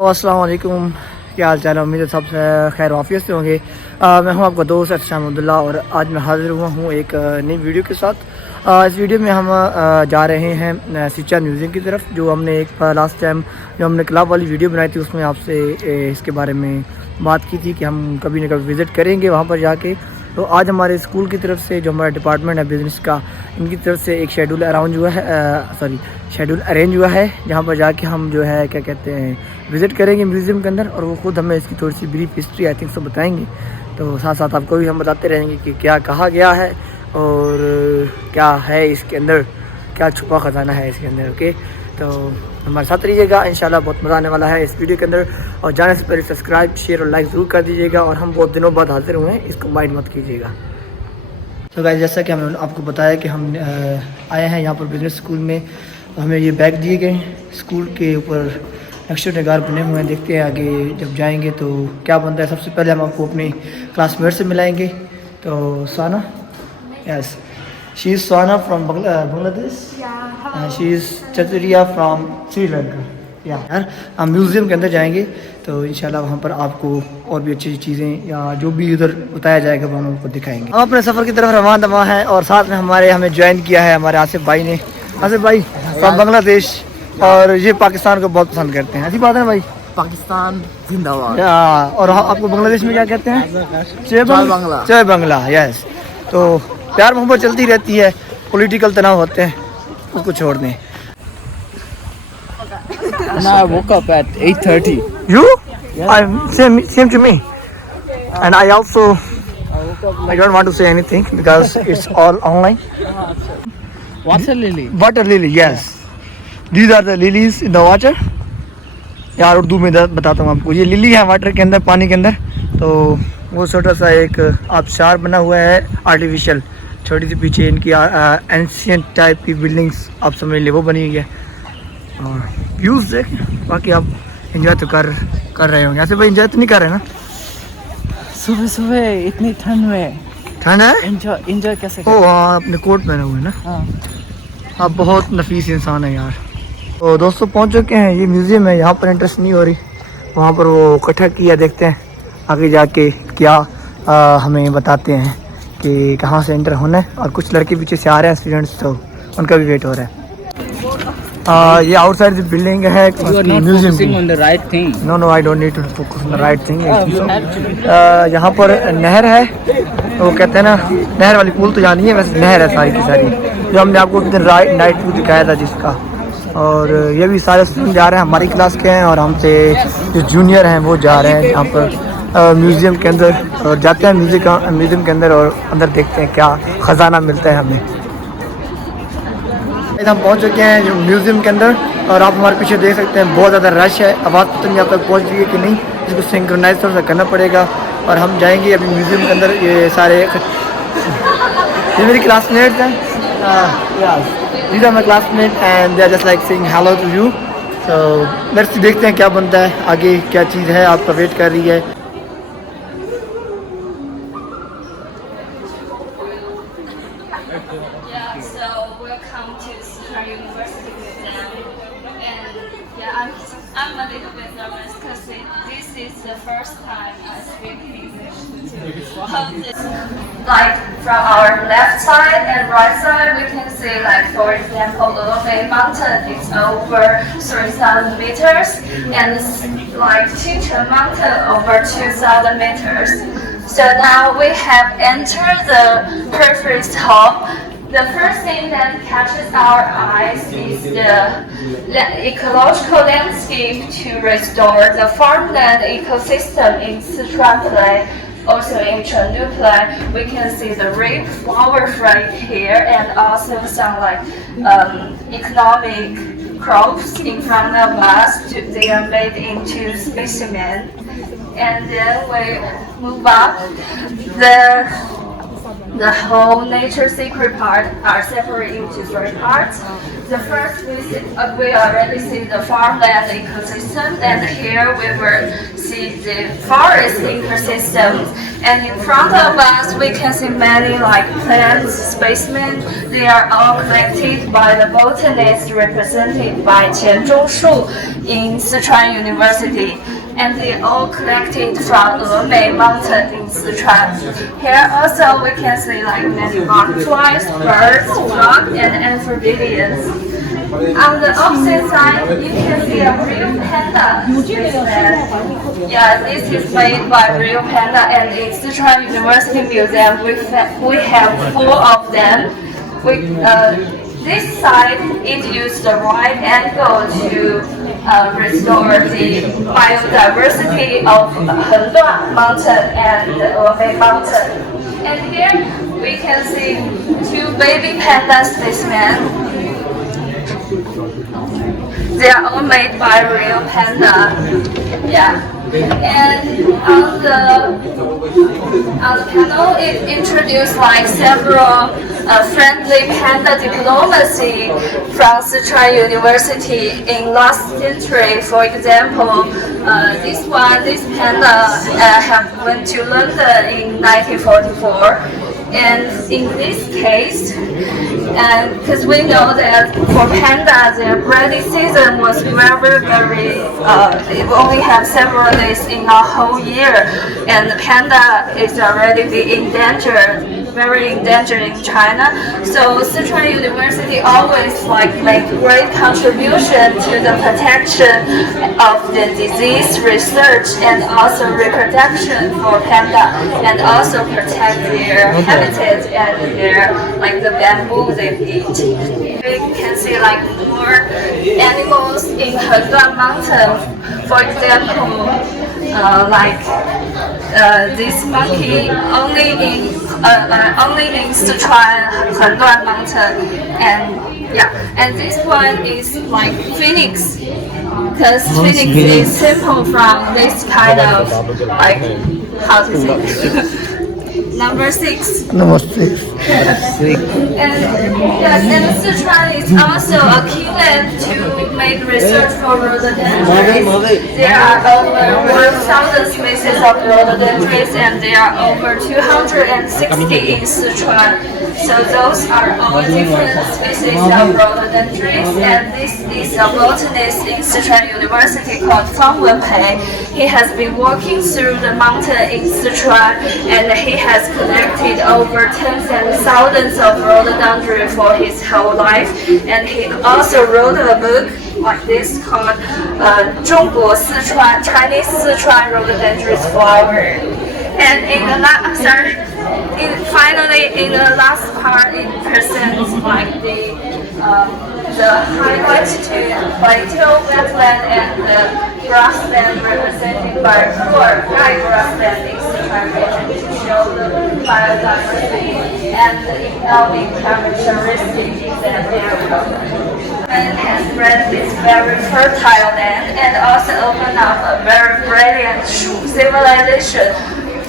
अस्सलाम वालेकुम, क्या हाल चाल है। उम्मीद है सब खैर वाफियत से होंगे। मैं हूं आपका दोस्त अब्दुल्ला और आज मैं हाज़िर हुआ हूं एक नई वीडियो के साथ। इस वीडियो में हम जा रहे हैं सिचुआन म्यूज़ियम की तरफ। जो हमने एक लास्ट टाइम जो हमने क्लब वाली वीडियो बनाई थी उसमें आपसे इसके बारे में बात की थी कि हम कभी न कभी विज़िट करेंगे वहाँ पर जाके। तो आज हमारे स्कूल की तरफ से जो हमारा डिपार्टमेंट है बिज़नेस का, इनकी तरफ से एक शेड्यूल अरेंज हुआ है जहाँ पर जाके हम जो है क्या कहते हैं विज़िट करेंगे म्यूज़ियम के अंदर, और वो खुद हमें इसकी थोड़ी सी ब्रीफ हिस्ट्री आई थिंक सब बताएंगे। तो साथ साथ आपको भी हम बताते रहेंगे कि क्या कहा गया है और क्या है इसके अंदर, क्या छुपा ख़जाना है इसके अंदर। ओके, तो हमारे साथ रहिएगा, इंशाल्लाह बहुत मज़ा आने वाला है इस वीडियो के अंदर। और जाने से पहले सब्सक्राइब, शेयर और लाइक ज़रूर कर दीजिएगा। और हम बहुत दिनों बाद हाजिर हुए हैं, इसको माइंड मत कीजिएगा। तो गाइस, जैसा कि हमने आपको बताया कि हम आए हैं यहाँ पर बिज़नेस स्कूल में। हमें ये बैग दिए गए स्कूल के ऊपर नक्शे नगार बने हुए हैं। देखते हैं आगे जब जाएंगे तो क्या बनता है। सबसे पहले हम आपको अपने क्लासमेट से मिलाएंगे। तो Sana, yes, she is Sana from Bangladesh, she is Chaturia from Sri Lanka. यार हम म्यूज़ियम के अंदर जाएंगे तो इंशाल्लाह वहाँ पर आपको और भी अच्छी चीज़ें या जो भी उधर बताया जाएगा वो हम आपको दिखाएंगे। हम अपने सफ़र की तरफ रवाना हैं और साथ में हमें ज्वाइन किया है हमारे आसिफ भाई ने। आसिफ भाई फ्रॉम बांग्लादेश, और ये पाकिस्तान को बहुत पसंद करते हैं। ऐसी बात है भाई, पाकिस्तान जिंदाबाद। और आपको बांग्लादेश में क्या कहते हैं? जय बांग्ला। यस, तो प्यार मोहब्बत चलती रहती है, पॉलिटिकल तनाव होते हैं, उसको छोड़ दें। Now I woke up at 8:30. You? I'm same to me. And I also I don't want to say anything because it's all online. Water lily. Water lily, yes. These are the lilies in the water. यार उर्दू में बताता हूँ आपको। ये lily है water के अंदर, पानी के अंदर। तो वो छोटा सा एक आबशार बना हुआ है आर्टिफिशियल, छोटी सी पीछे इनकी एंशियंट टाइप की बिल्डिंग्स आप समझ लीजिए वो बनी हुई है। और व्यूज़ देख, बाकी आप एंजॉय तो कर रहे होंगे। ऐसे भाई एंजॉय तो नहीं कर रहे ना? सुबह सुबह इतनी ठंड में ठंड है, एंजॉय कैसे ओ हाँ, अपने कोट पहने हुए ना। हाँ, आप बहुत नफीस इंसान है यार। तो दोस्तों पहुंच चुके हैं, ये म्यूज़ियम है, यहाँ पर इंटरेस्ट नहीं हो रही, वहाँ पर वो इकट्ठा किया। देखते हैं आगे जाके क्या हमें बताते हैं कि कहाँ से एंटर होना है। और कुछ लड़के पीछे से आ रहे हैं स्टूडेंट्स, तो उनका भी वेट हो रहा है। ये आउटसाइड द बिल्डिंग है म्यूजियम की। No I don't need to focus on the right thing. यहाँ पर नहर है, वो कहते हैं ना नहर वाली, पुल तो यहाँ नहीं है, वैसे नहर है सारी की सारी, जो हमने आपको एक दिन नाइट व्यू दिखाया था जिसका। और ये भी सारे स्टूडेंट जा रहे हैं, हमारी क्लास के हैं, और हमसे जो जूनियर हैं वो जा रहे हैं यहाँ पर म्यूज़ियम के अंदर। और जाते हैं म्यूज़ियम के अंदर और अंदर देखते हैं क्या ख़जाना मिलता है हमें। हम पहुंच चुके हैं जो म्यूज़ियम के अंदर, और आप हमारे पीछे देख सकते हैं बहुत ज़्यादा रश है। आवाज़ पता नहीं आप तक पहुँच रही है कि नहीं, इसको सिंक्रोनाइज थोड़ा सा करना पड़ेगा। और हम जाएंगे अभी म्यूज़ियम के अंदर। ये सारे ये मेरी क्लासमेट्स हैं, these are my classmates and they are just like saying hello to you. So let's see, देखते हैं क्या बनता है आगे, क्या चीज़ है आपका वेट कर रही है। So welcome to Sichuan University Museum, and I'm a little bit nervous because this is the first time I speak English to like from our left side and right side we can see, like for example, Lulufei Mountain is over 3,000 meters, and like Sichuan Mountain over 2,000 meters. So now we have entered the perfect hall. The first thing that catches our eyes is the ecological landscape to restore the farmland ecosystem in Sichuan Province. Also in Chengdu Province, we can see the rape flower right here, and also some like economic crops in front of us. They are made into specimen. And then we move up. the whole nature secret part are separated into three parts. The first we already see the farmland ecosystem, and here we will see the forest ecosystem. And in front of us, we can see many like plants, specimens. They are all collected by the botanist represented by Chengdu in Sichuan University. And they all collected from Emei Mountain in Sichuan. Here also we can see like many butterflies, birds, frogs, and amphibians. On the opposite side, you can see a real panda specimen. Yeah, this is made by real panda, and in Sichuan University Museum we have 4 of them. This side it used the right angle to restore the biodiversity of Chengdu Mountain and Emei Mountain. And here we can see 2 baby panda specimens. They are all made by real panda. Yeah. And on the panel, it introduced like several friendly panda diplomacy from Sichuan University in last century. For example, this panda went to London in 1944. And in this case, because we know that for pandas, their breeding season was very, they only have several days in a whole year, and the panda is already very endangered in China. So Sichuan University always make great contribution to the protection of the disease research and also reproduction for panda, and also protect their habitat and their the bamboo they eat. We can see more animals in Chengdu Mountain. For example, this monkey only in Sichuan Chengdu Mountain, and this one is like phoenix, because phoenix is simple from this kind of how to say. Number 6. And Sichuan is also a key land to make research for rhododendrons. There are over 1,000 species of rhododendrons, and there are over 260 in Sichuan. So those are all different species of rhododendrons. And this is a botanist in Sichuan University called Fang Wenpei. He has been walking through the mountain in Sichuan, and he has collected over tens and thousands of rhododendrons for his whole life. And he also wrote a book like this called 中国 Sichuan, Chinese Sichuan Rhododendrons Flower. And finally, in the last part, it presents the highlight to plateau wetland and the grassland represented by poor dry grassland in Sichuan region to show the biodiversity and the economic characteristics in that area. And has spread this very fertile land and also opened up a very brilliant Shu civilization.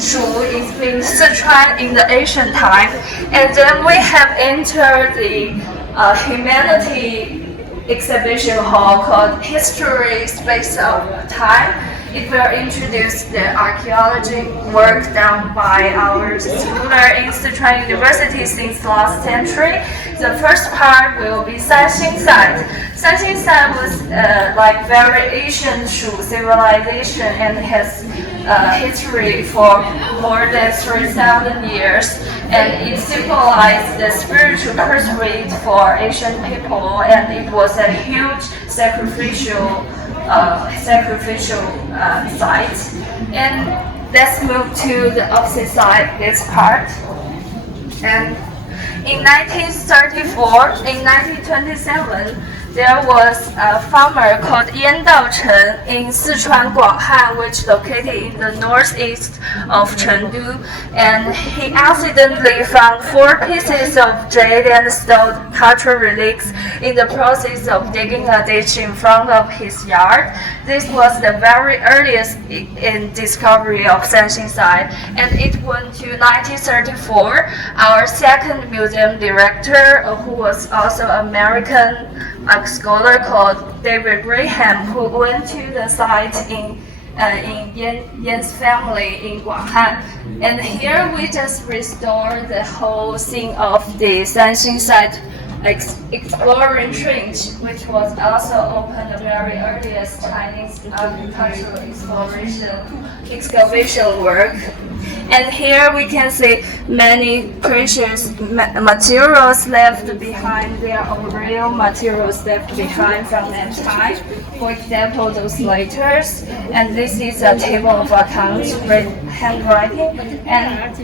Shu is in Sichuan in the ancient time, and then we have entered the humanity exhibition hall called History Space of Time. It will introduce the archaeology work done by our scholar in Sichuan University since last century. The first part will be Sanxin site. Sanxin site was very ancient Shu civilization and has history for more than 3,000 years, and it symbolized the spiritual pursuit for ancient people, and it was a huge sacrificial site. And let's move to the opposite side, this part. And in 1934, in 1927, there was a farmer called Yan Daochen in Sichuan Guanghan, which located in the northeast of Chengdu, and he accidentally found 4 pieces of jade and stone cultural relics in the process of digging a ditch in front of his yard. This was the very earliest in discovery of Sanxin site, and it went to 1934. Our second museum director, who was also American, a scholar called David Graham, who went to the site in Yan's family in Guanghan. And here we just restore the whole scene of the Sanxin site exploring trench, which was also opened the very earliest Chinese agricultural excavation work. And here we can see many precious materials left behind. There are real materials left behind from that time. For example, those letters. And this is a table of accounts, handwriting. And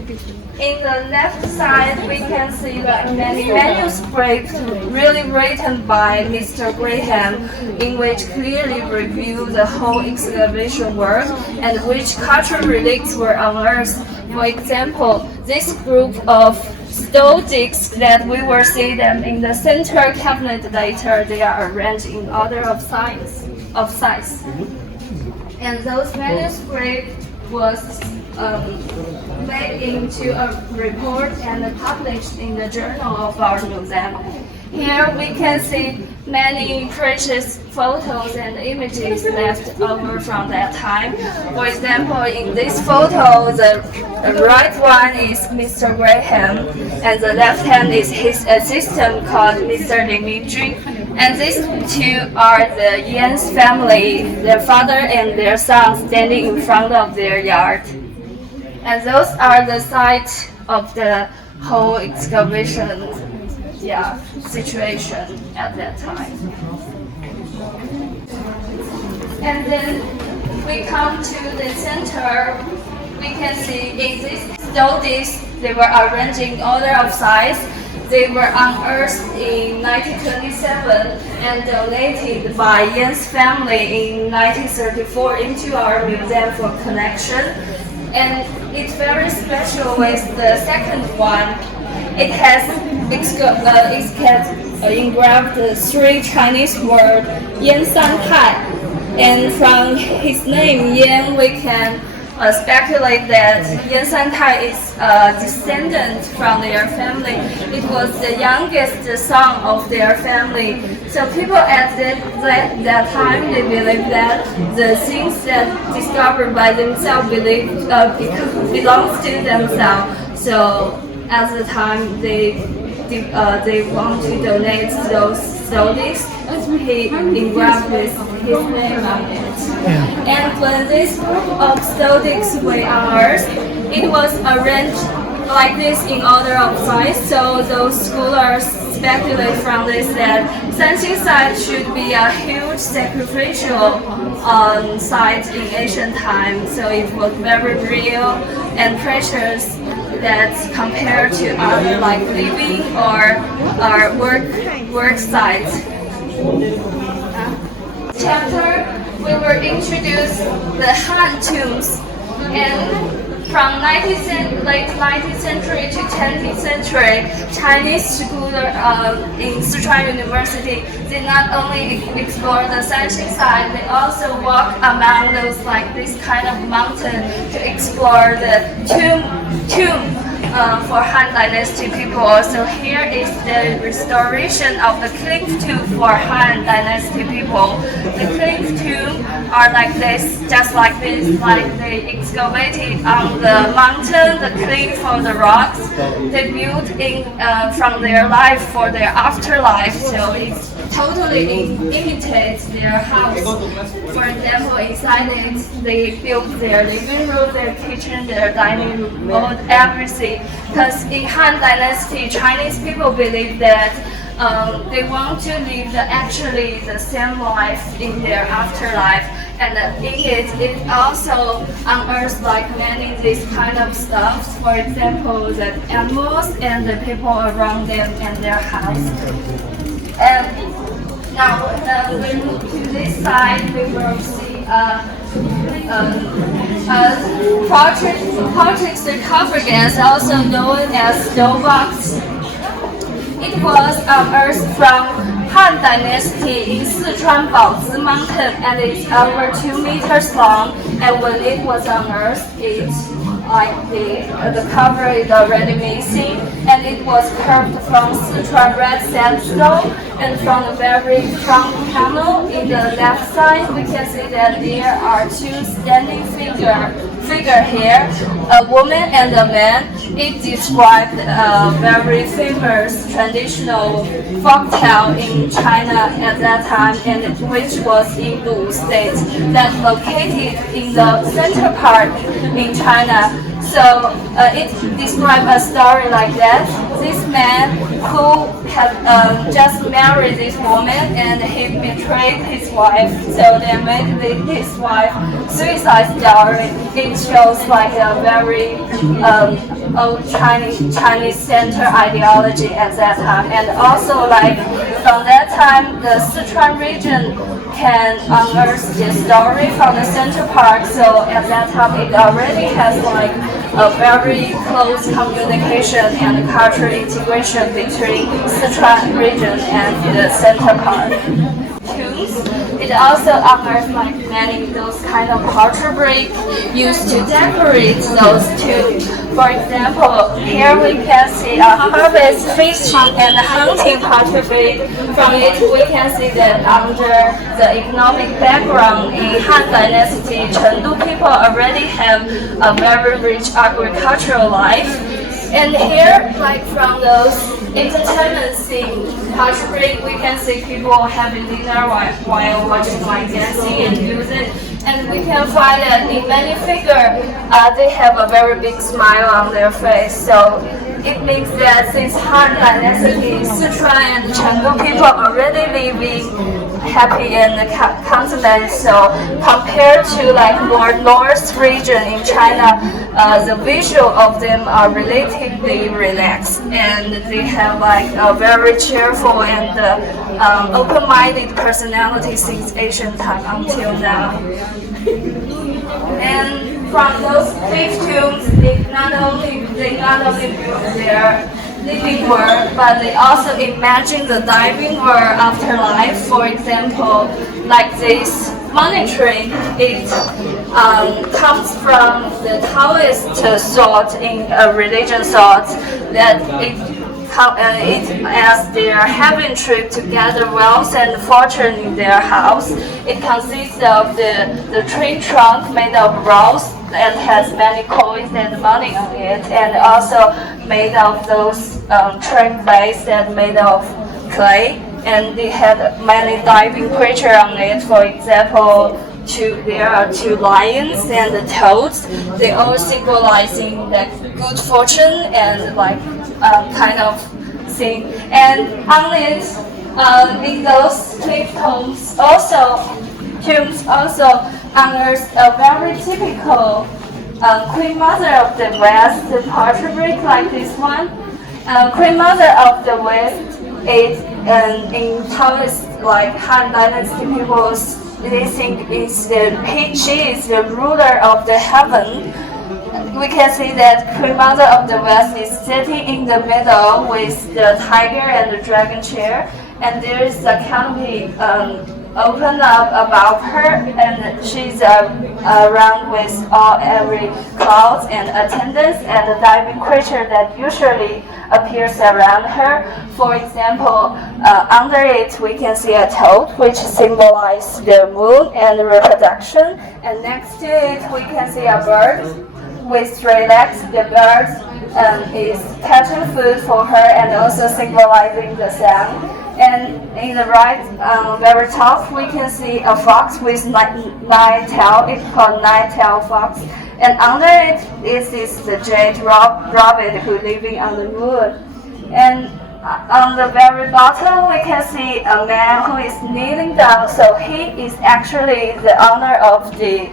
in the left side, we can see that many manuscripts really written by Mr. Graham, in which clearly review the whole excavation work and which cultural relics were unearthed. For example, this group of stone discs that we will see them in the center cabinet later, they are arranged in order of size. And those manuscripts was made into a report and published in the journal of our museum. Here we can see many precious photos and images left over from that time. For example, in this photo, the right one is Mr. Graham, and the left hand is his assistant called Mr. Dimitri. And these two are the Yan's family, their father and their son standing in front of their yard. And those are the sites of the whole excavation situation at that time. And then we come to the center. We can see in these stone discs, they were arranged in order of size. They were unearthed in 1927 and donated by Yan's family in 1934 into our museum for collection. And it's very special with the second one. It has engraved the 3 Chinese words, Yan San Tai. And from his name, Yan, we can speculate that Yan San Tai is a descendant from their family. It was the youngest son of their family. So people at that time, they believed that the things that discovered by themselves belongs to themselves. So at the time, they want to donate those stodies. He engraved his name on it. And when this group of stodies were unearthed, it was arranged like this in order of size. So those scholars speculate from this that Sanxin site should be a huge sacrificial site in ancient times. So it was very real and precious that compared to other like living or work sites. Chapter we will introduce the Han tombs, and from late 19th century to 20th century, Chinese scholars in Sichuan University did not only explore the Sanxin site, they also walk among those like this kind of mountain to explore the tomb for Han Dynasty people. So here is the restoration of the cliff tomb for Han Dynasty people. The cliff tomb are like this, just like this, like they excavated on the mountain, the cliff or the rocks. They built in from their life for their afterlife. So it totally imitates their house. For example, inside it, they built their living room, their kitchen, their dining room, everything. Because in Han Dynasty, Chinese people believe that they want to live actually the same life in their afterlife, and in it also unearths like many this kind of stuff. For example, the animals and the people around them and their house. And Now, we move to this side, we will see portrait sarcophagus, also known as dough box. It was unearthed from Han Dynasty in Sichuan Baozi Mountain, and it's over 2 meters long. And when it was unearthed, it's like the cover is already missing, and it was carved from Sichuan red sandstone. And from the very front panel in the left side, we can see that there are 2 standing figure here, a woman and a man. It described a very famous traditional folktale in China at that time, and which was in Lu State, that located in the center part in China. So it described a story like that. This man who had just married this woman, and he betrayed his wife, so they made his wife suicide story. It shows like a very old Chinese center ideology at that time, and also like from that time the Sichuan region can unearth the story from the central park. So at that time it already has like a very close communication and cultural integration between Sichuan region and the central park. It also unearthed like many those kind of pottery bricks used to decorate those tombs. For example, here we can see a harvest, fishing, and hunting pottery brick. From it, we can see that under the economic background in Han Dynasty, Chengdu people already have a very rich agricultural life. And here, like from those entertainment scene, pottery, we can see people having dinner while watching like dancing and music. And we can find that in many figures, they have a very big smile on their face. So it means that since Han Dynasty, Sichuan and Chengdu people already living happy in the continent. So compared to like more north region in China, the visual of them are relatively relaxed, and they have like a very cheerful and open-minded personality since ancient time until now. And from those cave tombs, they not only build their living world, but they also imagine the diving world afterlife. For example, like this money tree, it comes from the Taoist thought in a religion thought that it as their heaven trip to gather wealth and fortune in their house. It consists of the tree trunk made of rocks and has many coins and money on it, and also made of those tree plates that made of clay. And they had many diving creatures on it. For example, there are 2 lions and the toads. They all symbolizing like good fortune and like kind of thing. And on it, in those cliff tombs also unearthed a very typical Queen Mother of the West pottery brick like this one. Queen Mother of the West is in Taoist like Han Dynasty people, they think she is the ruler of the heaven. We can see that Queen Mother of the West is sitting in the middle with the tiger and the dragon chair, and there is a canopy open up above her, and she's around with every clouds and attendants and the diving creature that usually appears around her. For example, under it we can see a toad, which symbolizes the moon and reproduction, and next to it we can see a bird with 3 legs. The bird is catching food for her and also symbolizing the sun. And in the right, very top, we can see a fox with 9 tails. It's called 9-tailed fox. And under it is the jade rabbit who living on the moon. And on the very bottom, we can see a man who is kneeling down. So he is actually the owner of the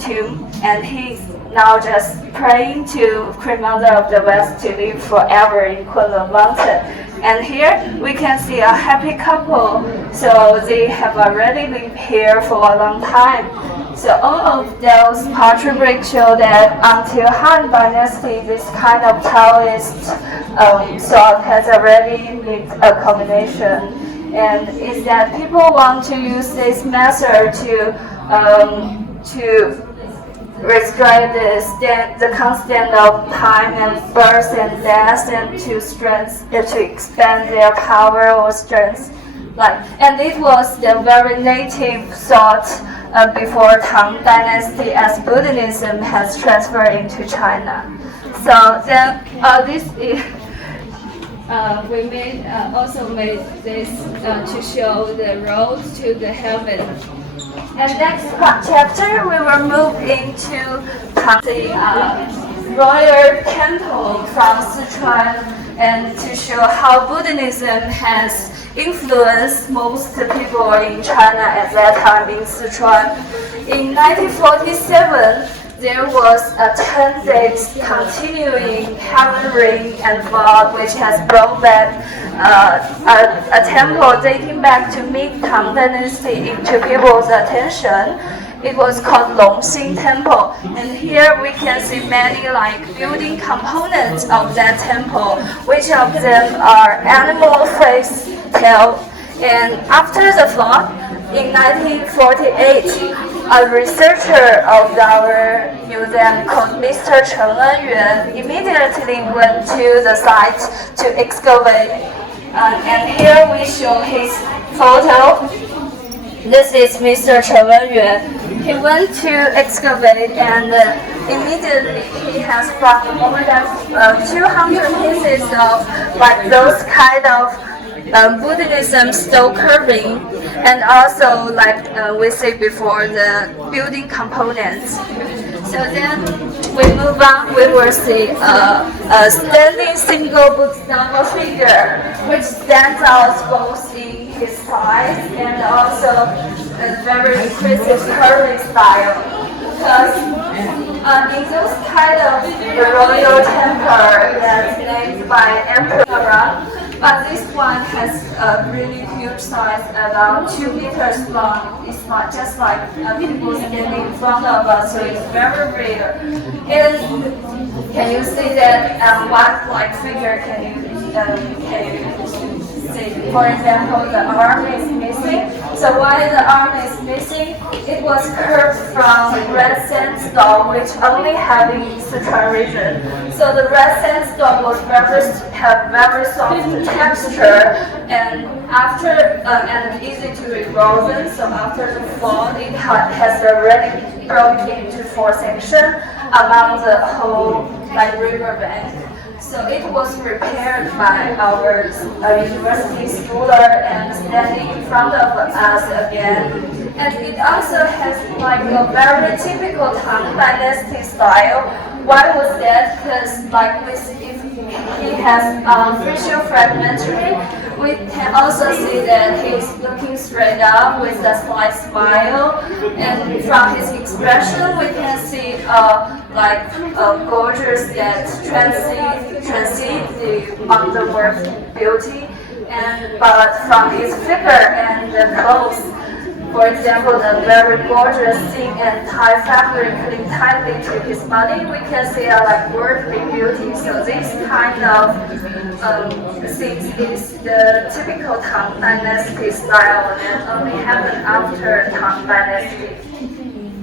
tomb, and he's now just praying to Queen Mother of the West to live forever in Kunlun Mountain. And here we can see a happy couple. So they have already lived here for a long time. So all of those pottery bricks show that until Han Dynasty, this kind of Taoist thought has already reached a culmination. And is that people want to use this method to restrict the constant of time and birth and death, and to expand their power or strength. And it was the very native thought before Tang Dynasty, as Buddhism has transferred into China. So then this is. We also made this to show the road to the heaven. And next chapter, we will move into the royal temple from Sichuan, and to show how Buddhism has influenced most people in China at that time in Sichuan. In 1947, there was a 10 days continuing heaven rain and flood, which has brought back a temple dating back to mid-Tang Dynasty into people's attention. It was called Longxing Temple, and here we can see many building components of that temple, which of them are animal face, tail. And after the flood, in 1948, a researcher of our museum called Mr. Cheng Yuan immediately went to the site to excavate. And here we show his photo. This is Mr. Cheng Yuan. He went to excavate, and immediately he has found more than 200 pieces of those kind of Buddhism stone carving, and also we said before, the building components. So then we move on, we will see a standing single Buddha figure, which stands out both in his size and also a very exquisite curving style. Because in those kind of royal temple that's named by Emperor, but this one has a really huge size, about 2 meters long. It's not just people standing in front of us, so it's very rare. And can you see that what figure can you see? For example, the arm is missing. So why the arm is missing? It was curved from red sandstone, which only have in Sichuan region. So the red sandstone was have very soft texture, and and easy to erosion. So after the flood, it has already broken into 4 sections along the whole river bank. So it was repaired by our university scholar and standing in front of us again. And it also has a very typical Tang Dynasty style. Why was that? Because if he has facial fragmentary, we can also see that he's looking straight up with a slight smile, and from his expression we can see gorgeous that transcend the underworld beauty. But from his figure and the clothes, for example, the very gorgeous silk and tie fabric cling tightly to his body, we can see a worldly beauty. So this kind of things is the typical Tang Dynasty style, and only happened after Tang Dynasty.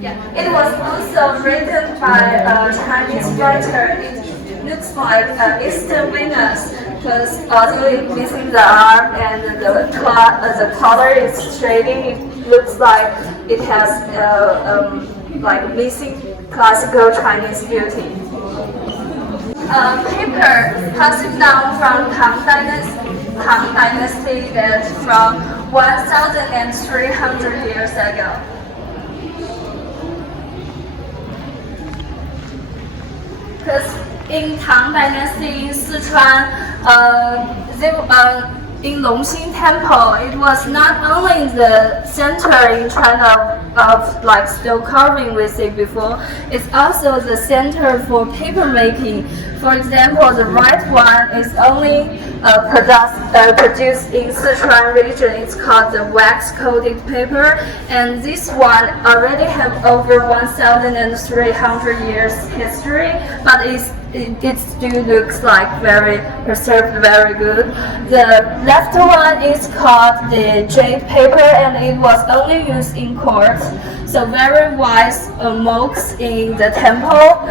Yeah, it was also written by a Chinese writer. It looks like Eastern Venus, because although it's missing the arm and the color is shading, it looks like it has missing classical Chinese beauty. Paper passing down from Tang Dynasty that from 1,300 years ago. Because in Tang Dynasty in Sichuan, in Longxing Temple, it was not only the center in China of like stone carving we see before, it's also the center for paper making. For example, the right one is only produced in Sichuan region. It's called the wax-coated paper, and this one already have over 1,300 years history, but it still looks like very preserved, very good. The left one is called the jade paper, and it was only used in court. So very wise monks in the temple,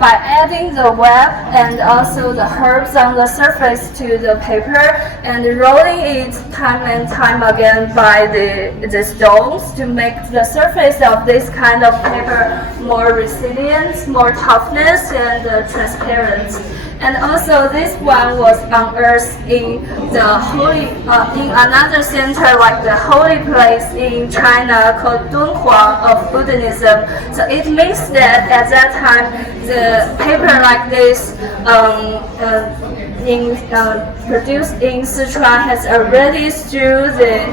by adding the web and also the herbs on the surface to the paper and rolling it time and time again by the stones to make the surface of this kind of paper more resilient, more toughness, and transparent. And also this one was unearthed in the holy, in another center like the holy place in China called Dunhuang of Buddhism. So it means that at that time the paper like this produced in Sichuan has already through the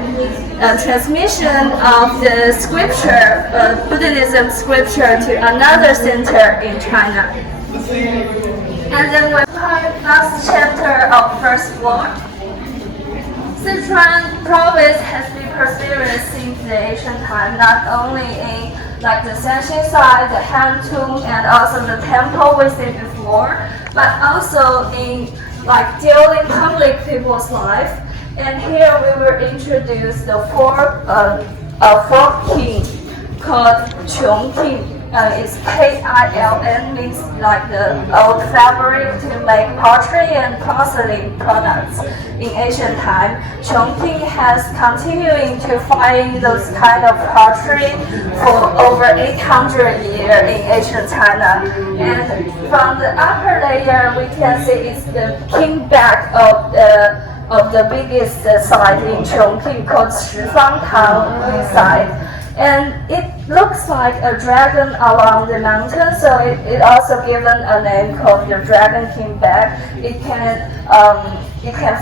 transmission of the scripture, Buddhism scripture to another center in China. And then we have last chapter of first floor. Sichuan Province has been preserved since the ancient time, not only in like the Sanxin side, the Han Tomb, and also the temple we see before, but also in like daily public people's life. And here we will introduce the fourth king called Chongqing. It's K-I-L-N, means like the old fabric to make pottery and porcelain products in ancient time. Chongqing has continuing to find those kind of pottery for over 800 years in ancient China. And from the upper layer, we can see it's the king back of the biggest site in Chongqing called Shifangtang site. And it looks like a dragon along the mountain, so it also given a name called the Dragon King Bag. It can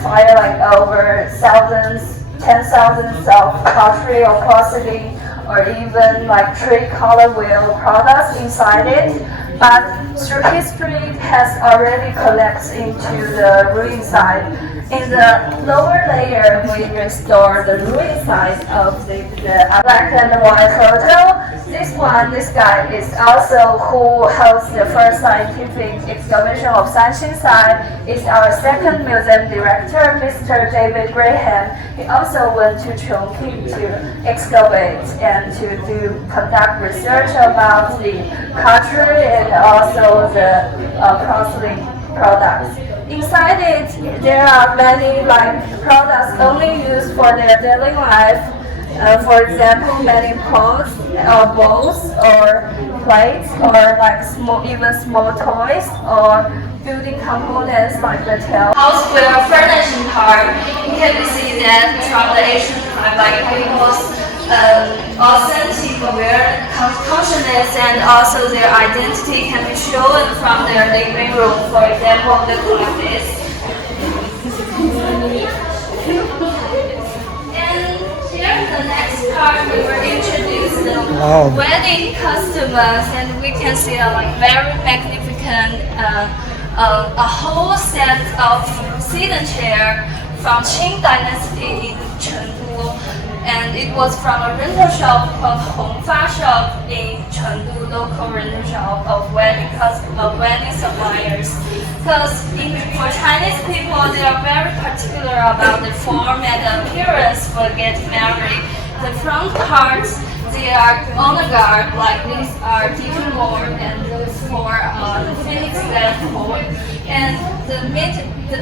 fire like over tens thousands of pottery or porcelain or even like tree-color wheel products inside it. But through history, it has already collapsed into the ruin side. In the lower layer, we restore the ruin side of the black and white photo. This guy is also who holds the first scientific excavation of Sanxin side. Is our second museum director, Mr. David Graham. He also went to Chongqing to excavate and to conduct research about the pottery and also the porcelain products. Inside it, there are many like products only used for their daily life. For example, many pots or bowls or plates or like even small toys or building components like the tail. Houseware furnishing part, you can see that from the ancient time, like people's authentic consciousness and also their identity can be shown from their living room. For example, look like this. And here the next part we will introduce the wedding customers, and we can see a like very magnificent a whole set of sedan chair from Qing Dynasty in Chengdu. And it was from a rental shop called Hongfa Shop in Chengdu, local rental shop of wedding suppliers. Because for Chinese people, they are very particular about the form and appearance for getting married. The front parts, they are on the guard, like these are deacon board and those for the phoenix lamp. And the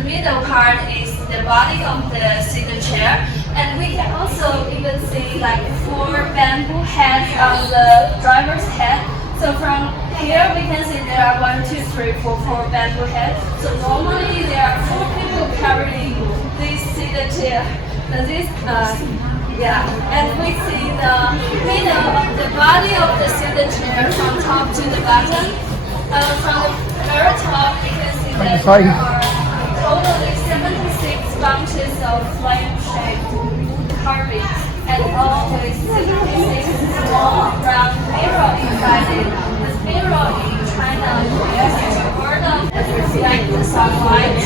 middle part is the body of the seated chair. And we can also even see like 4 bamboo heads on the driver's head. So from here we can see there are 1, 2, 3, 4 bamboo heads. So normally there are 4 people carrying this seated chair. And we see the middle of the body of the seated chair from top to the bottom. From the very top, you can see that there are totally 76 bunches of flame-shaped carvings, and all with 66 small round mirror inside it. This mirror in China is a word of reflect the sunlight.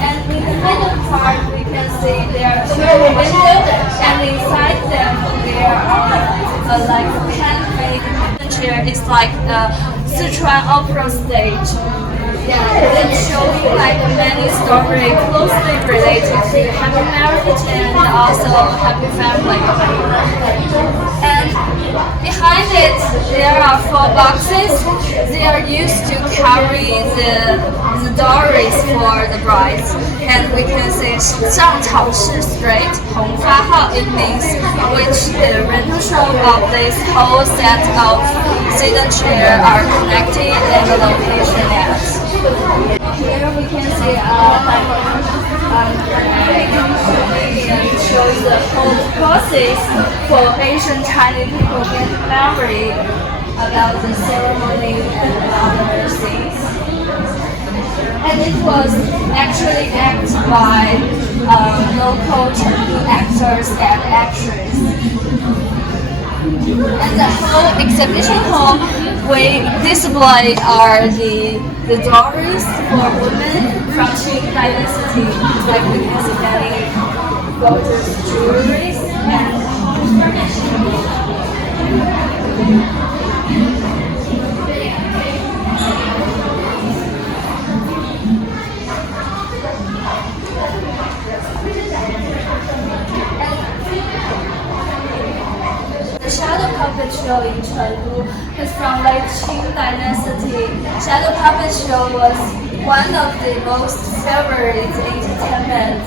And in the middle part, we can see there are two windows, and inside them there are like handmade chair. It's like a Sichuan opera stage. Yeah, it shows you like many stories closely related to happy marriage and also happy family. And behind it, there are 4 boxes. They are used to carry the dowries for the brides. And we can say 上朝是 straight, 红发号 it means which the rental show of this whole set of sedan chair are connected and the location at. Here we can see and shows the whole process for Asian Chinese people getting married, about the ceremony and other things. And it was actually acted by local Chengdu actors and actresses. And the whole exhibition hall we display are the dowries for women from Qing Dynasty, like we can see many gorgeous jewelry and home furnishings. The shadow puppet show in Chengdu is from late Qing Dynasty. Shadow puppet show was one of the most favorite entertainment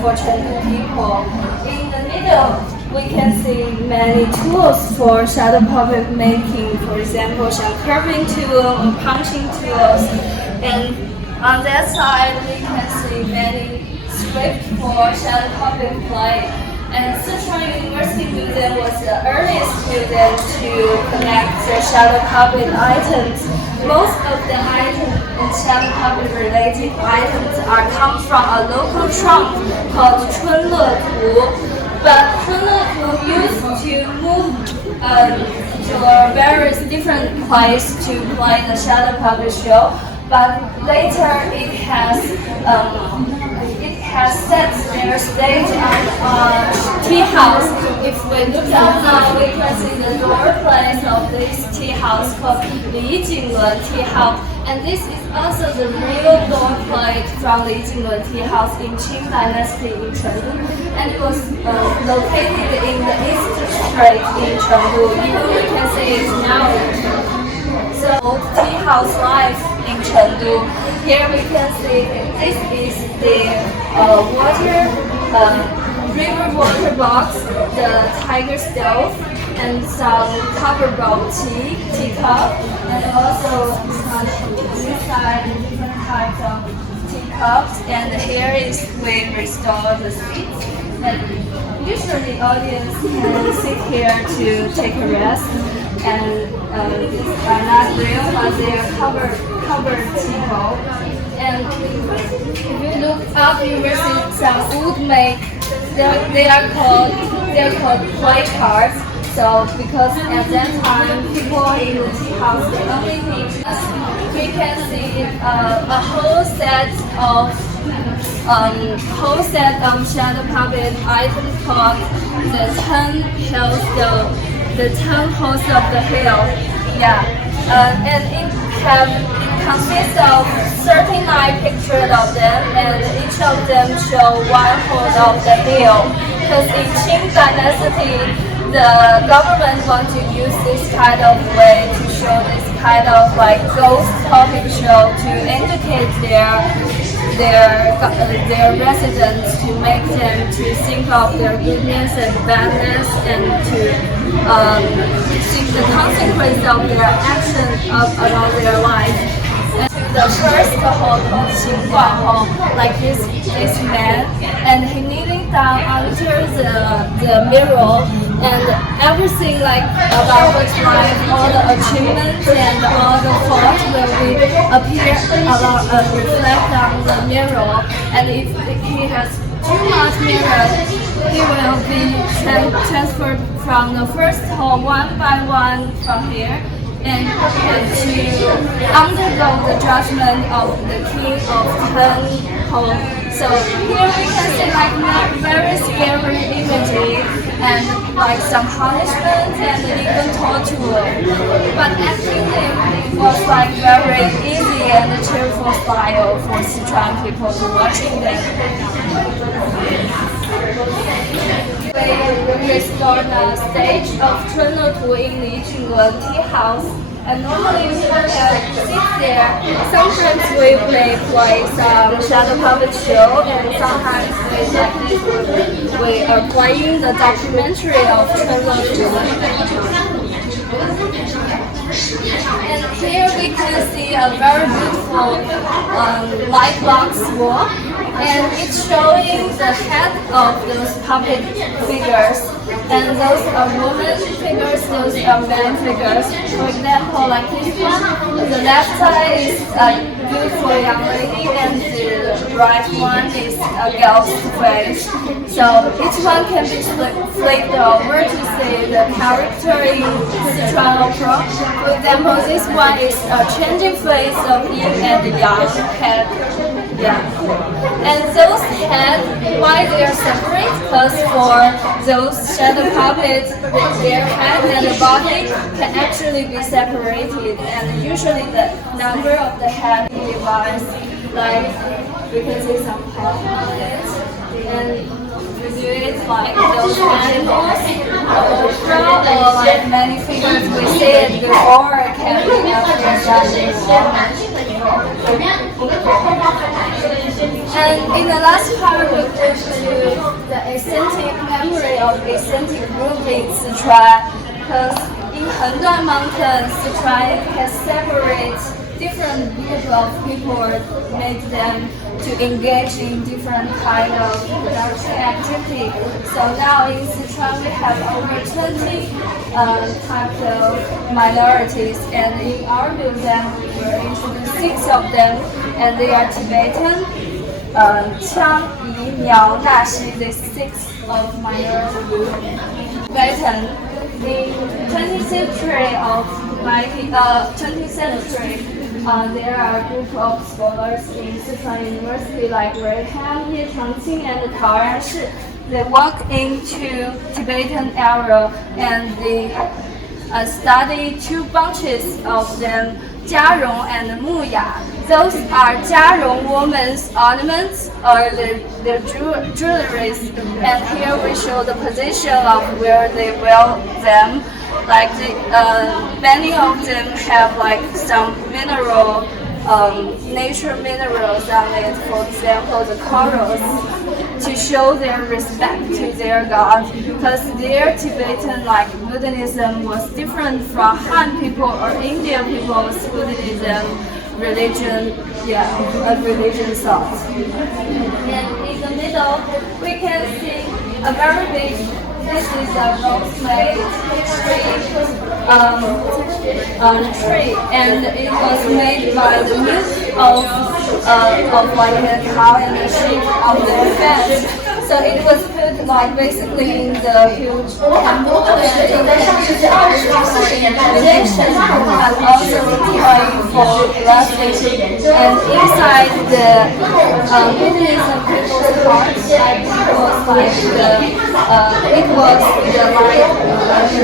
for Chengdu people. In the middle, we can see many tools for shadow puppet making. For example, some curving tool or punching tools. And on that side, we can see many scripts for shadow puppet play. And Sichuan University Museum was the earliest museum to collect the shadow puppet items. Most of the items and shadow puppet related items are come from a local trunk called Chunle Tu. But Chunle Tu used to move to a various different place to play the shadow puppet show. But later it has set their stage on tea house. If we look up now, we can see the door place of this tea house called Li Jinglun Tea House. And this is also the real door plate from Li Jinglun Tea House in Qing Dynasty in Chengdu. And it was located in the East Street in Chengdu. Even we can see it now. So tea house life in Chengdu. Here we can see this is the river water box, the tiger stove, and some copper bowl teacup, and also some inside different types of teacups. And here is we restore the seats. And usually audience can sit here to take a rest. And these are not real, but they are covered table. And if you look up, you will see some wood make. They are called play cards. So because at that time people in the tea house they only need. We can see a whole set of shadow puppet items called the 10 hosts of the hill. Yeah, and it consists of 39 pictures of them, and each of them show one host of the hill. Because in Qing Dynasty, the government wants to use this kind of way to show this kind of like ghost puppet show to indicate their residents, to make them to think of their goodness and badness, and to think the consequence of their actions around their life. And the first hall called Sichuan Hall, like this man, and he kneeling down under the mirror, and everything like about his life, all the achievements and all the thoughts will reflect on the mirror. And if he has too much mirror, it will be transferred from the first hall one by one from here and to undergo the judgment of the king of 10 halls. So here we can see like very scary imagery and like some punishment and even torture. But actually it was like very easy and cheerful style for Sichuan people to watching them. We restored the stage of Chengdu in the Sichuan tea house. And normally we can sit there. Sometimes we play some shadow puppet show, and sometimes we are playing the documentary of Chengdu. And here we can see a very beautiful light box wall, and it's showing the head of those puppet figures. And those are women figures, those are men figures. For example, like this one, the left side is a beautiful young lady, and the right one is a girl's face. So each one can be flipped over to see the character in Sichuan opera. For example, this one is a changing face of yin and yang head. Yeah. And those heads, why they are separate? Because for those shadow puppets, their head and the body can actually be separated. And usually the number of the head divides, like we can see some part on it. And we do it like those animals, or like many figures we see it before can be represented. And in the last part, we go to the aesthetic memory of aesthetic group in Sichuan, because in Chengdu Mountain, Sichuan has separate different groups of people, made them to engage in different kind of production activity. So now in Sichuan we have over 20 types of minorities, and in our museum we were introduced 6 of them, and they are Tibetan, Qiang, Yi, Miao, Naxi, the 6 of minority group. Tibetan, in 20th century there are a group of scholars in Sichuan University like Ham, Ye Changqing, and Tao Yanshi. They walk into Tibetan era and they study 2 bunches of them, Jiarong and Muya. Those are Jiarong women's ornaments or their jewelries, and here we show the position of where they wear them. Like many of them have like some mineral, nature minerals on it. For example, the corals, to show their respect to their god, because their Tibetan like Buddhism was different from Han people or Indian people's Buddhism religion, a religion thought. And in the middle, we can see a very big. This is a rose-made tree, and it was made by the milk of like a cow and a sheep of the fence. So it was put like basically in the huge temple, and it was used as illumination and also for blessing. And inside the Buddhism people's heart, it was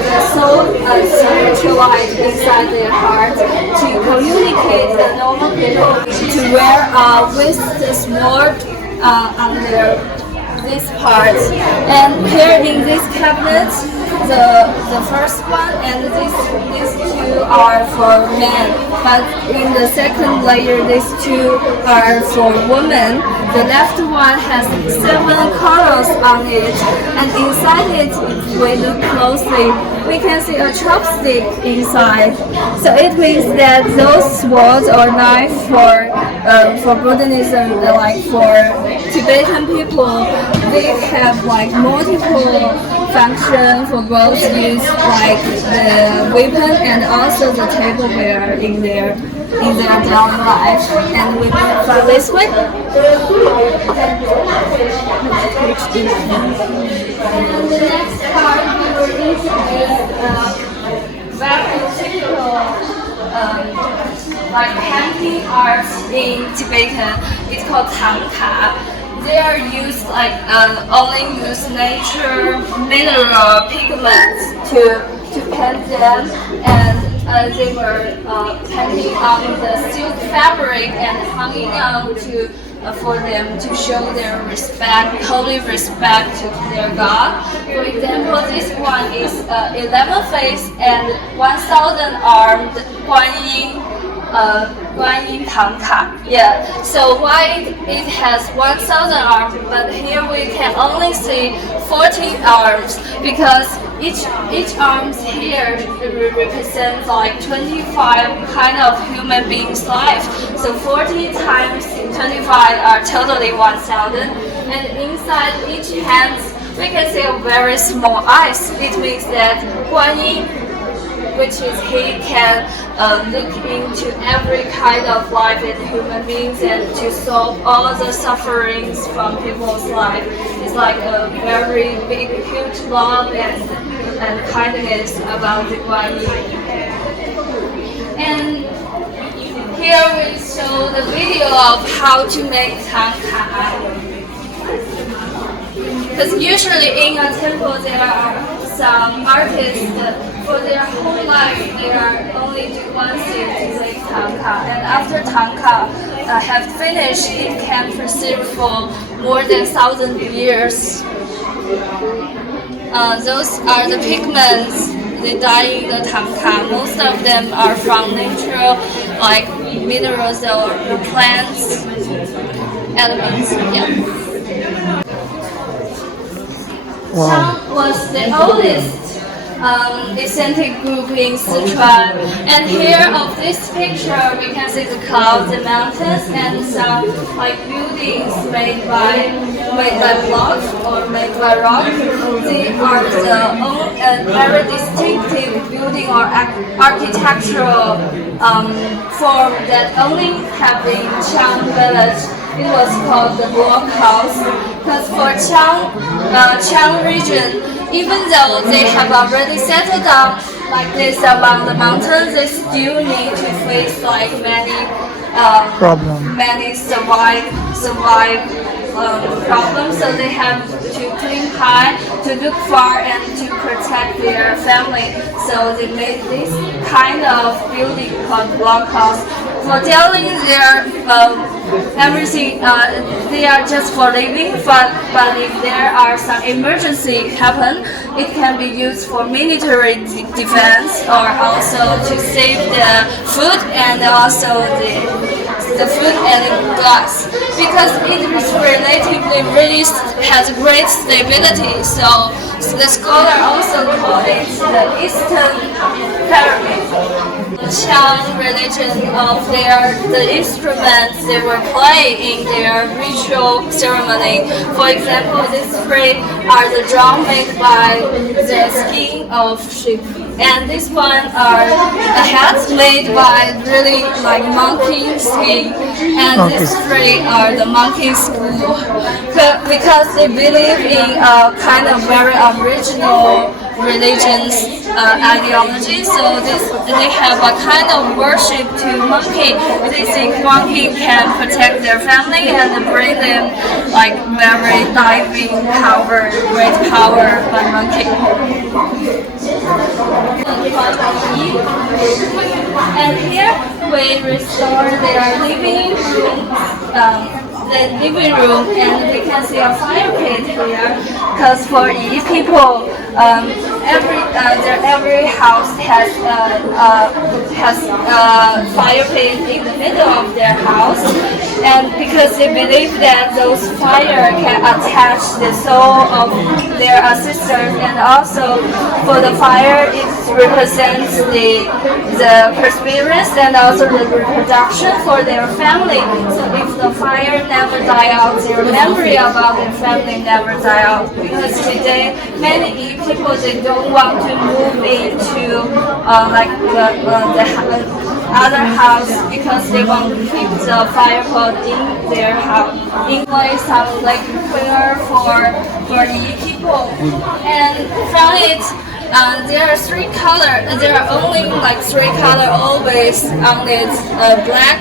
the soul, spiritual light inside their heart to communicate the normal people to wear with the sword on this part. And here in this cabinet, the first one and these 2 are for men, but in the second layer these 2 are for women. The left one has 7 corals on it, and inside it, if we look closely, we can see a chopstick inside. So it means that those swords or knife for Buddhism, like for Tibetan people, they have like multiple function for both use, like the weapon and also the tableware in there. in their daily life. And we move from this way. And the next part we will introduce very typical like painting art in Tibetan. It's called tangka. They are used like only use nature mineral pigments to paint them, and they were painting on the silk fabric and hanging on to for them to show their respect, holy respect to their God. For example, this one is 11 face and 1,000 armed Guan Yin Tangka. Yeah. So why it has 1,000 arms, but here we can only see 40 arms because each arms here represents like 25 kind of human beings' life. So 40 times 25 are totally 1,000. And inside each hand we can see a very small eyes. It means that Guan Yin, which is he can look into every kind of life in human beings and to solve all the sufferings from people's life. It's like a very big, huge love and kindness about the Guan Yin. And here we show the video of how to make tangka. Because usually in a temple there are some artists for their whole life they are only do one thing to make tangka, and after tangka have finished, it can persist for more than 1,000 years. Those are the pigments they dye in the tangka. Most of them are from natural, like minerals or plants elements. Yeah. Wow. Chang was the oldest eccentric group in Sichuan. And here of this picture, we can see the clouds, the mountains, and some like buildings made by blocks or made by rock. They are the own and very distinctive building or architectural form that only have in Chang village. It was called the block house because for Chang region, even though they have already settled down like this among the mountains, they still need to face like many problems. So they have to climb high, to look far, and to protect their family. So they made this kind of building called block house. For dealing their everything, they are just for living. But if there are some emergency happen, it can be used for military defense or also to save the food and also the food and glass, because it is relatively really has great stability. So the scholar also call it the Eastern Pyramid. Chang religion of the instruments they will play in their ritual ceremony. For example, these three are the drum made by the skin of sheep, and this one are the hats made by really like monkey skin, and these three are the monkey skull, because they believe in a kind of very original religion's ideology. So they have a kind of worship to monkey. They think monkey can protect their family and bring them like very diving power, great power by monkey. And here we restore their living room, and we can see a fire pit here, because for Yi people, every house has a fire pit in the middle of their house, and because they believe that those fire can attach the soul of their ancestors, and also for the fire it represents the perseverance and also the reproduction for their family. So if the fire never die out, their memory about their family never die out. Because today many people they don't want to move into other house because they want to keep the firepot in their house. In way, some like cleaner for the people. And from it, there are three color. There are only like three color always on it: black,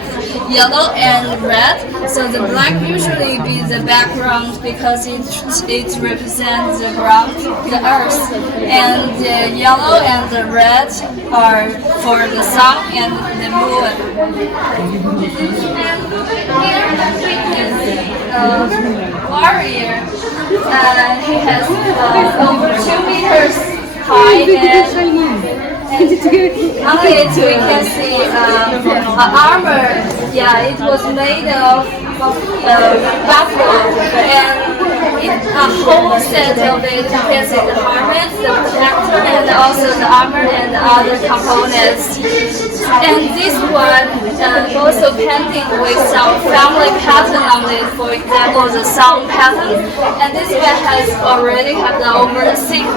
yellow, and red. So the black usually be the background because it represents the ground, the earth, and the yellow and the red are for the sun and the moon. And here we can see warrior. He has over 2 meters high and on it we can see armor. Yeah, it was made of buffalo, and a whole set of it. You can see the helmet, the protector, and also the armor and the other components. And this one also painted with some family pattern on it. For example, the sun pattern. And this one has already have the over 700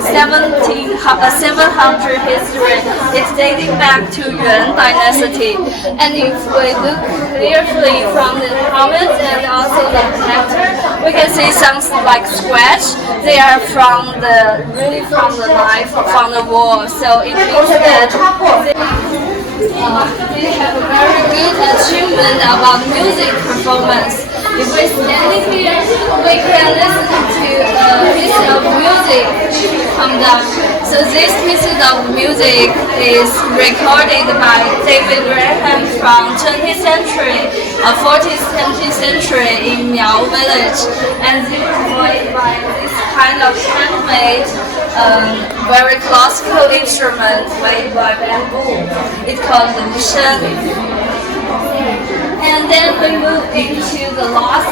history. It's dating back to Yuan dynasty. And if we look clearly from the helmet and also the protector, we can see some like scratch. They are from the knife from the wall. So it means that they have a very good achievement about music performance. If we stand here, we can listen to a piece of music come down. So this piece of music is recorded by David Graham from 20th century, 14th century in Miao village, and this is played by this kind of handmade, very classical instrument made by bamboo. It's called the mushen. And then we move into the last.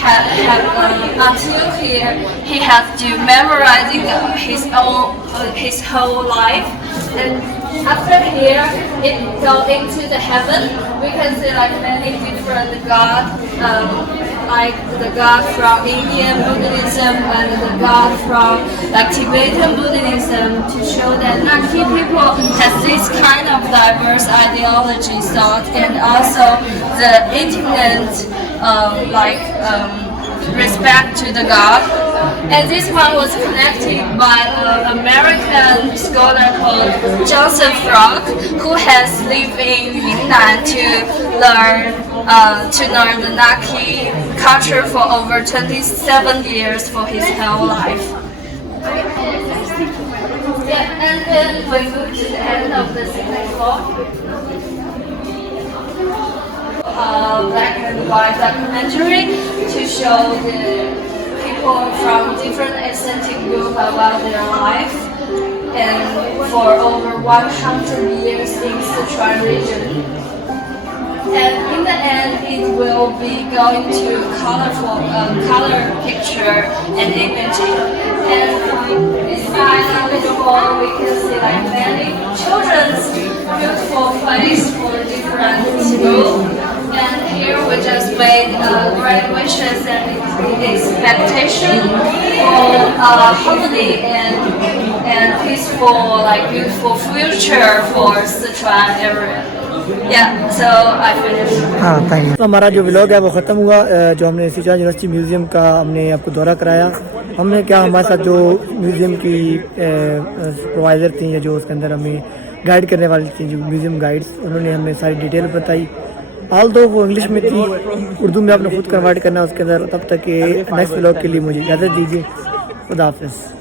Until here, he has to memorizing his whole life, and after here, it goes into the heaven. We can see like many different gods, like the god from Indian Buddhism and the god from like Tibetan Buddhism, to show that Naki people has this kind of diverse ideology thought, and also the intimate respect to the god. And this one was connected by an American scholar called Joseph Rock, who has lived in Yunnan to learn the Naki culture for over 27 years for his whole life. Yeah, and then we move to the end of the second floor. Black and white documentary to show the people from different ethnic groups about their life, and for over 100 years in Sichuan region. And in the end, it will be going to color picture and imaging. And this side of the wall, we can see like many children's beautiful face for different groups. And here we just made great wishes and expectation for harmony and peaceful, like beautiful future for Sichuan area. Yeah, so I finished. हाँ thank you. तो हमारा जो vlog है वो ख़त्म हुआ। जो हमने सिचुआन यूनिवर्सिटी म्यूज़ियम का हमने आपको दौरा कराया। हमने क्या, हमारे साथ जो म्यूज़ियम की प्रोवाइडर थी या जो उसके अंदर हमें गाइड करने वाली थी, जो म्यूज़ियम गाइड्स, उन्होंने हमें सारी डिटेल बताई। ऑल दो वो इंग्लिश में थी, उर्दू में आपने खुद कन्वर्ट करना उसके अंदर। तब तक के नेक्स्ट व्लॉग के लिए मुझे इजाज़त दीजिए। खुदा हाफ़िज़।